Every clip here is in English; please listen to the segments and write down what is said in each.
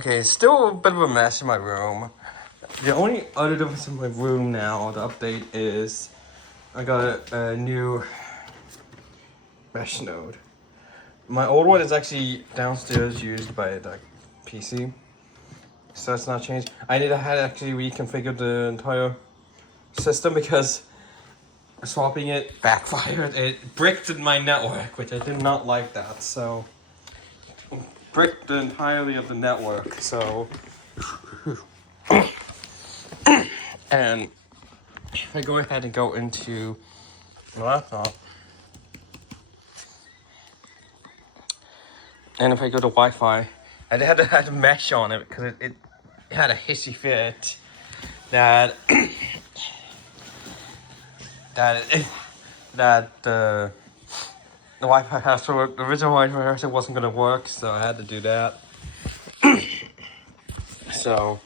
Okay, still a bit of a mess in my room. The only other difference in my room now, the update is I got a new mesh node. My old one is actually downstairs used by the PC, so it's not changed. I had to actually reconfigure the entire system because swapping it backfired. It bricked my network, which I did not like that. So bricked the entirety of the network. So and if I go ahead and go into my laptop, and if I go to Wi-Fi, I had a mesh on it because it had a hissy fit that that the Wi-Fi password, the original Wi-Fi password wasn't gonna work, so I had to do that. So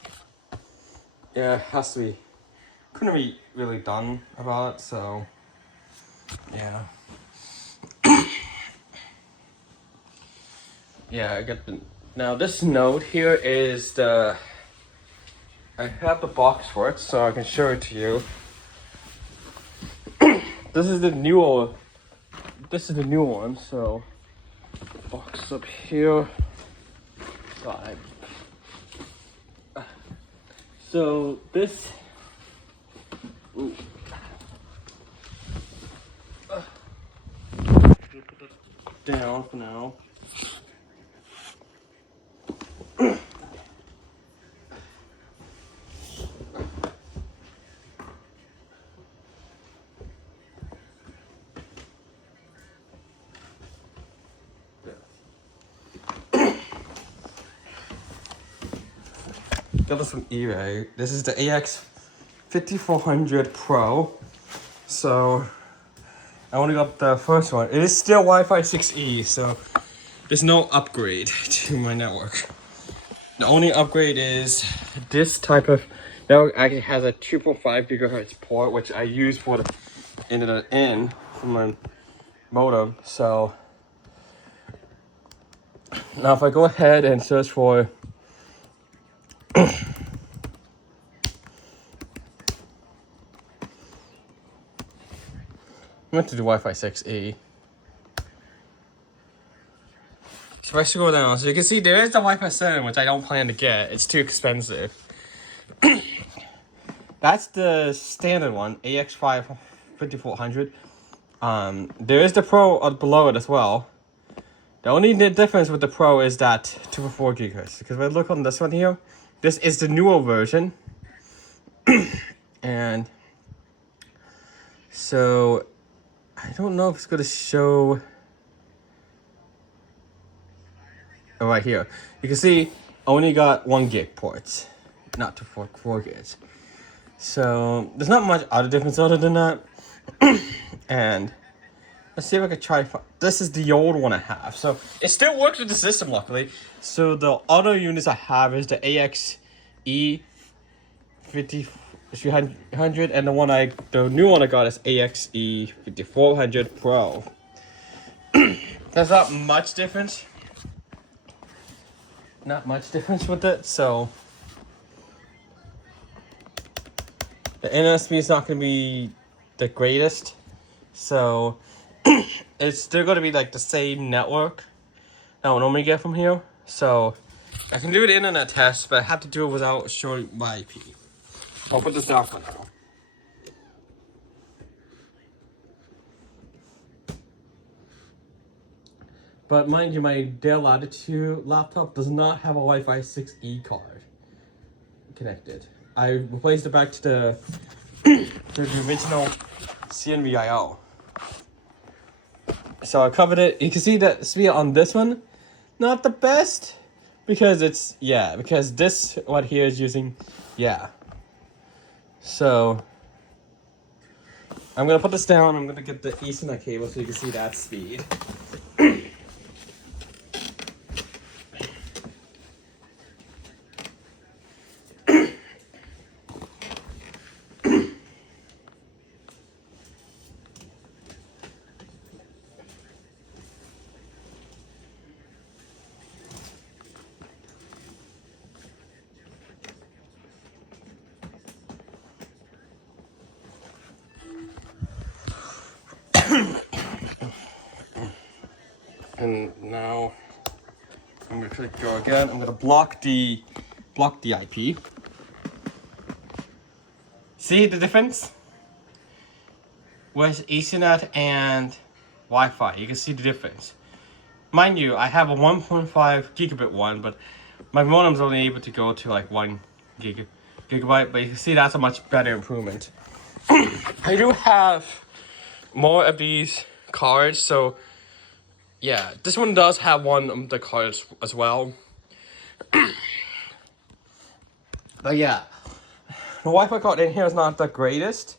yeah, it has to be. Couldn't be really done about it, so yeah. Yeah, I got the. Now this node here is the. I have the box for it, so I can show it to you. This is the new. This is the new one, so. Box up here. God. So this. Ooh. Down for now. Got this from eBay. This is the AX5400 Pro. So I only got the first one. It is still Wi-Fi 6E, so there's no upgrade to my network. The only upgrade is this type of network actually has a 2.5 gigahertz port, which I use for the internet in from my modem. So now if I go ahead and search for I went to do Wi-Fi 6E. So if I scroll down, so you can see there is the Wi-Fi 7, which I don't plan to get. It's too expensive. That's the standard one, AX5400. There is the Pro below it as well. The only difference with the Pro is that 2.4 gigahertz. Because if I look on this one here, this is the newer version. And so I don't know if it's going to show. Oh, right here. You can see only got 1 gig ports, not 4 gigs. So there's not much other difference other than that. And let's see if I can try. This is the old one I have, so it still works with the system, luckily. So the other units I have is the AXE 5300, and the new one I got is AXE 5400 Pro. There's not much difference. Not much difference with it, so the NSP is not going to be the greatest. So it's still going to be like the same network that I would normally get from here. So I can do the internet test, but I have to do it without showing my IP. I'll put this down for now. But mind you, my Dell Latitude laptop does not have a Wi-Fi 6E card connected. I replaced it back to the original CNVIO. So I covered it. You can see that speed on this one, not the best, because because this one here is using, So I'm gonna put this down. I'm gonna get the Ethernet cable so you can see that speed. And now I'm gonna click go again. I'm gonna block the IP. See the difference with Ethernet and Wi-Fi? You can see the difference. Mind you, I have a 1.5 gigabit one, but my modem's only able to go to like 1 gigabyte. But you can see that's a much better improvement. I do have more of these cards, so yeah, this one does have one of the cards as well. But yeah, the Wi-Fi card in here is not the greatest.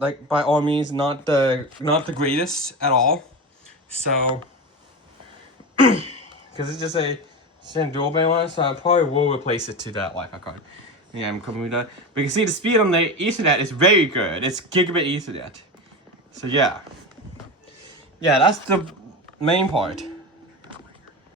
Like by all means, not the greatest at all. So, because it's just a dual band one, so I probably will replace it to that Wi-Fi card. Yeah, I'm coming with that. But you can see the speed on the Ethernet is very good. It's gigabit Ethernet. So yeah. Yeah, that's the main part.